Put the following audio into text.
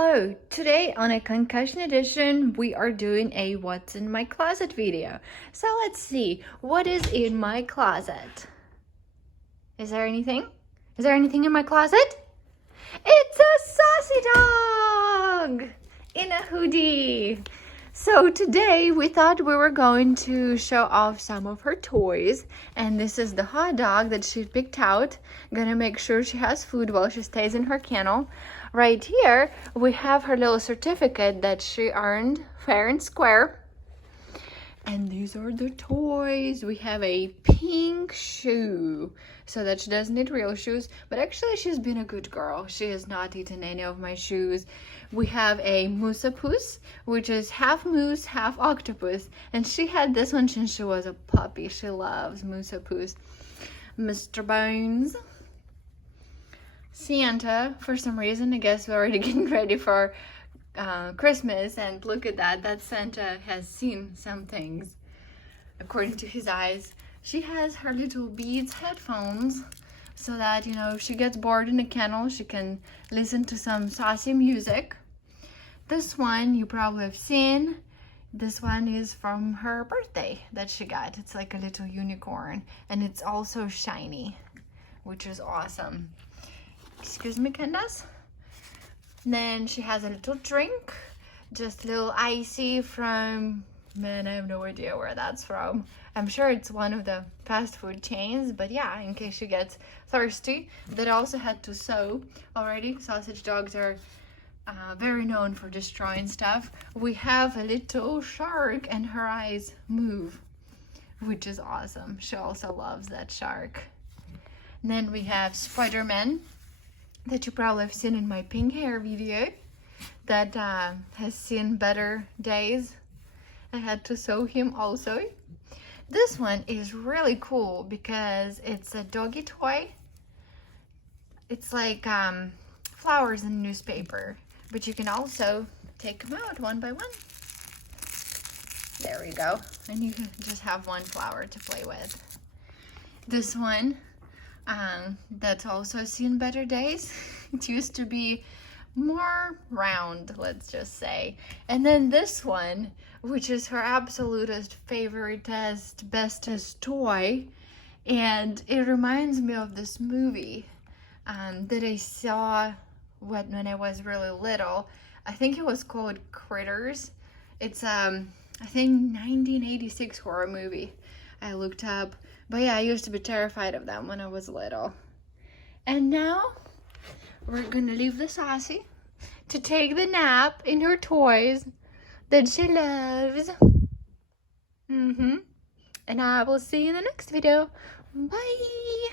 Hello! Today on a concussion edition, we are doing a what's in my closet video. So let's see, what is in my closet? Is there anything? Is there anything in my closet? It's a saucy dog in a hoodie. So today we thought we were going to show off some of her toys, and this is the hot dog that she picked out. Gonna make sure she has food while she stays in her kennel. Right here we have her little certificate that she earned fair and square. And these are the toys. We have a pink shoe so that she doesn't need real shoes, but actually she's been a good girl. She has not eaten any of my shoes. We have a Moosapus, which is half moose, half octopus, and she had this one since she was a puppy. She loves Moosapus. Mr. Bones. Santa, for some reason, I guess we're already getting ready for Christmas, and look at that Santa has seen some things according to his eyes. She has her little Beats headphones so that, you know, if she gets bored in the kennel, she can listen to some saucy music. This one you probably have seen. This one is from her birthday that she got. It's like a little unicorn, and it's also shiny, which is awesome. Excuse me, Candace. Then she has a little drink, just a little icy from, man, I have no idea where that's from. I'm sure it's one of the fast food chains, but yeah, in case she gets thirsty. That also had to sew already. Sausage dogs are very known for destroying stuff. We have a little shark and her eyes move, which is awesome. She also loves that shark. And then we have Spider-Man, that you probably have seen in my pink hair video, that has seen better days. I had to sew him also. This one is really cool because it's a doggy toy. It's like flowers in newspaper, but you can also take them out one by one. There we go. And you can just have one flower to play with. This one, that's also seen better days. It used to be more round, let's just say. And then this one, which is her absolutest favoriteest, bestest toy, and it reminds me of this movie that I saw when I was really little. I think it was called Critters. It's I think 1986 horror movie. I looked up. But yeah, I used to be terrified of them when I was little. And now, we're gonna leave the Saucy to take the nap in her toys that she loves. And I will see you in the next video. Bye!